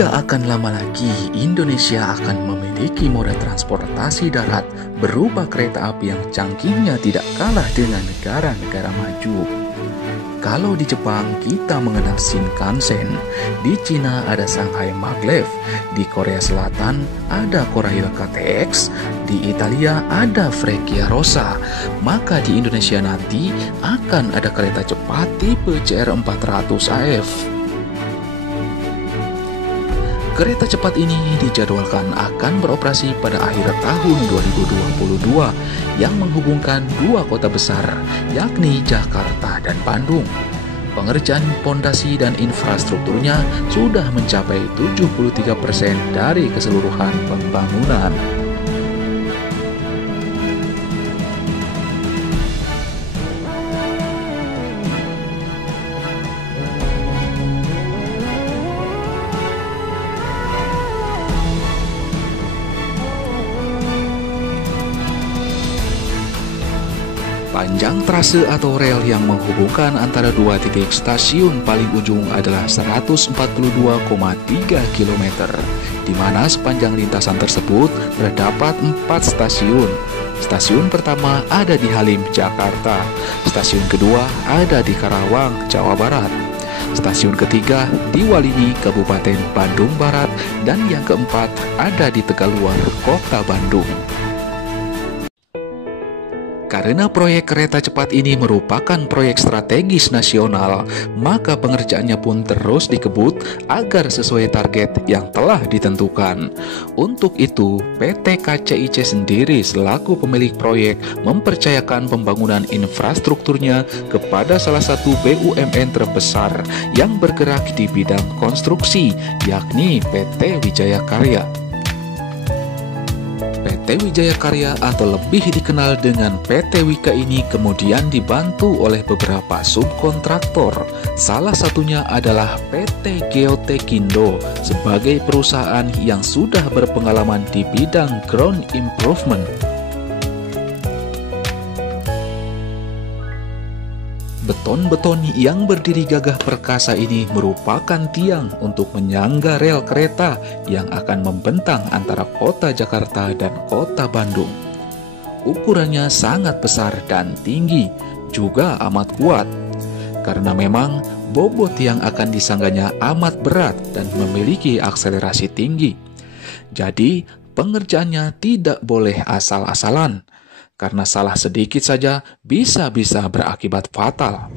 Tidak akan lama lagi, Indonesia akan memiliki moda transportasi darat berupa kereta api yang canggihnya tidak kalah dengan negara-negara maju. Kalau di Jepang kita mengenal Shinkansen, di Cina ada Shanghai Maglev, di Korea Selatan ada Korail KTX, di Italia ada Freccia Rossa, maka di Indonesia nanti akan ada kereta cepat tipe CR400AF. Kereta cepat ini dijadwalkan akan beroperasi pada akhir tahun 2022 yang menghubungkan dua kota besar, yakni Jakarta dan Bandung. Pengerjaan pondasi dan infrastrukturnya sudah mencapai 73% dari keseluruhan pembangunan. Panjang trase atau rel yang menghubungkan antara dua titik stasiun paling ujung adalah 142,3 km, di mana sepanjang lintasan tersebut terdapat 4 stasiun. Stasiun pertama ada di Halim, Jakarta. Stasiun kedua ada di Karawang, Jawa Barat. Stasiun ketiga di Walini, Kabupaten Bandung Barat. Dan yang keempat ada di Tegaluar, Kota Bandung. Karena proyek kereta cepat ini merupakan proyek strategis nasional, maka pengerjaannya pun terus dikebut agar sesuai target yang telah ditentukan. Untuk itu, PT KCIC sendiri selaku pemilik proyek mempercayakan pembangunan infrastrukturnya kepada salah satu BUMN terbesar yang bergerak di bidang konstruksi, yakni PT Wijaya Karya. PT Wijaya Karya atau lebih dikenal dengan PT Wika ini kemudian dibantu oleh beberapa subkontraktor. Salah satunya adalah PT Geotekindo sebagai perusahaan yang sudah berpengalaman di bidang ground improvement. Beton-beton yang berdiri gagah perkasa ini merupakan tiang untuk menyangga rel kereta yang akan membentang antara kota Jakarta dan kota Bandung. Ukurannya sangat besar dan tinggi, juga amat kuat. Karena memang bobot yang akan disangganya amat berat dan memiliki akselerasi tinggi. Jadi, pengerjaannya tidak boleh asal-asalan. Karena salah sedikit saja bisa berakibat fatal.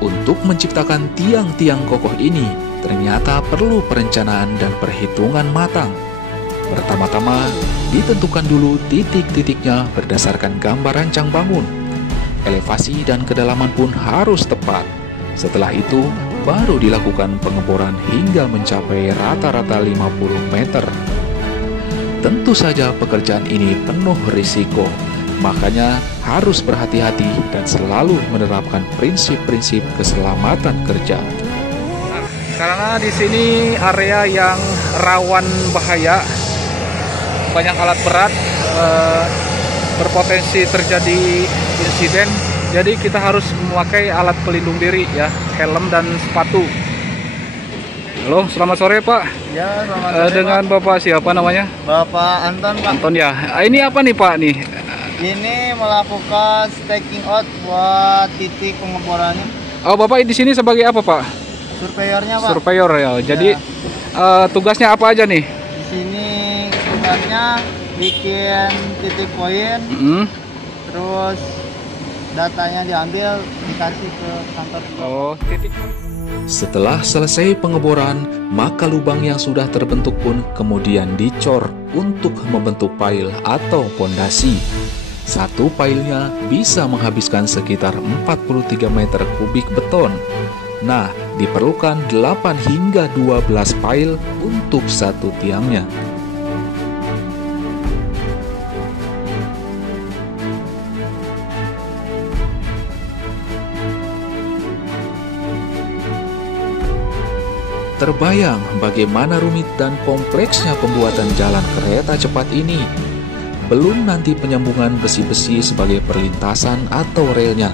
Untuk menciptakan tiang-tiang kokoh ini, ternyata perlu perencanaan dan perhitungan matang. Pertama-tama, ditentukan dulu titik-titiknya berdasarkan gambar rancang bangun. Elevasi dan kedalaman pun harus tepat. Setelah itu, baru dilakukan pengeboran hingga mencapai rata-rata 50 meter. Tentu saja pekerjaan ini penuh risiko. Makanya harus berhati-hati dan selalu menerapkan prinsip-prinsip keselamatan kerja. Karena di sini area yang rawan bahaya, banyak alat berat, berpotensi terjadi insiden. Jadi kita harus memakai alat pelindung diri ya, helm dan sepatu. Halo, selamat sore Pak. Ya, selamat sore. Dengan Pak. Bapak siapa namanya? Bapak Anton, Pak. Anton ya. Ini apa nih Pak nih? Ini melakukan staking out buat titik pengeborannya. Oh, Bapak di sini sebagai apa, Pak? Surveyornya, Pak. Surveyor ya. Jadi tugasnya apa aja nih? Di sini tugasnya bikin titik poin, terus datanya diambil dikasih ke kantor. Oh, titik. Setelah selesai pengeboran, maka lubang yang sudah terbentuk pun kemudian dicor untuk membentuk pail atau pondasi. Satu pailnya bisa menghabiskan sekitar 43 meter kubik beton. Nah, diperlukan 8 hingga 12 pail untuk satu tiangnya. terbayang bagaimana rumit dan kompleksnya pembuatan jalan kereta cepat ini. Belum nanti penyambungan besi-besi sebagai perlintasan atau relnya.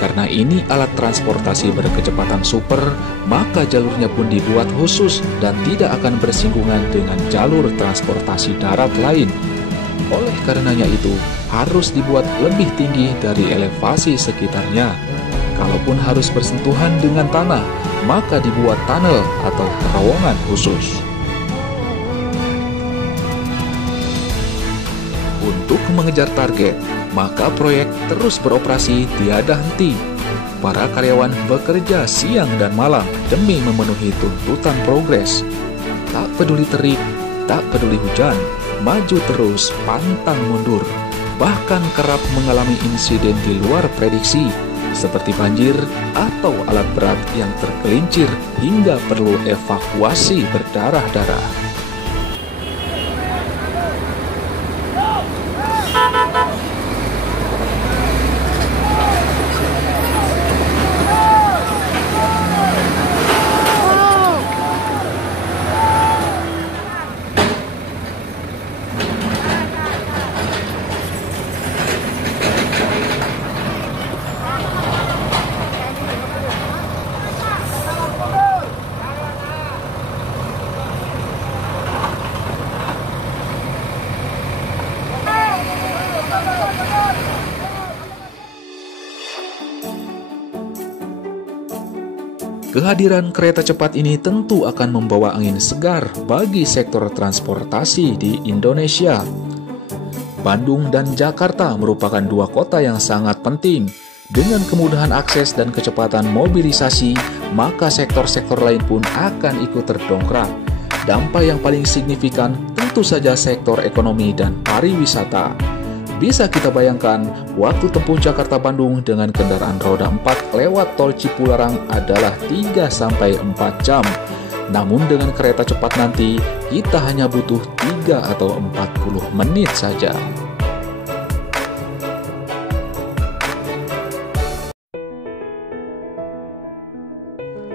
Karena ini alat transportasi berkecepatan super, maka jalurnya pun dibuat khusus dan tidak akan bersinggungan dengan jalur transportasi darat lain. Oleh karenanya itu, harus dibuat lebih tinggi dari elevasi sekitarnya. Kalaupun harus bersentuhan dengan tanah, maka dibuat tunnel atau terowongan khusus. Untuk mengejar target, maka proyek terus beroperasi tiada henti. Para karyawan bekerja siang dan malam demi memenuhi tuntutan progres. Tak peduli terik, tak peduli hujan, maju terus, pantang mundur. Bahkan kerap mengalami insiden di luar prediksi, seperti banjir atau alat berat yang tergelincir hingga perlu evakuasi berdarah-darah. Kehadiran kereta cepat ini tentu akan membawa angin segar bagi sektor transportasi di Indonesia. Bandung dan Jakarta merupakan dua kota yang sangat penting. Dengan kemudahan akses dan kecepatan mobilisasi, maka sektor-sektor lain pun akan ikut terdongkrak. Dampak yang paling signifikan tentu saja sektor ekonomi dan pariwisata. Bisa kita bayangkan, waktu tempuh Jakarta-Bandung dengan kendaraan roda 4 lewat tol Cipularang adalah 3-4 jam. Namun dengan kereta cepat nanti, kita hanya butuh 3 atau 40 menit saja.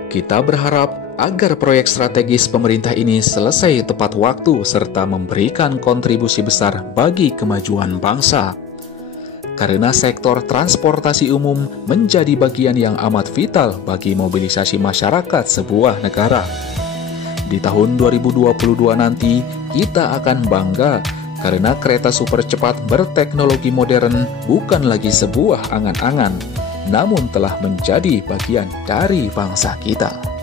Kita berharap agar proyek strategis pemerintah ini selesai tepat waktu serta memberikan kontribusi besar bagi kemajuan bangsa. Karena sektor transportasi umum menjadi bagian yang amat vital bagi mobilisasi masyarakat sebuah negara. Di tahun 2022 nanti, kita akan bangga karena kereta super cepat berteknologi modern bukan lagi sebuah angan-angan, namun telah menjadi bagian dari bangsa kita.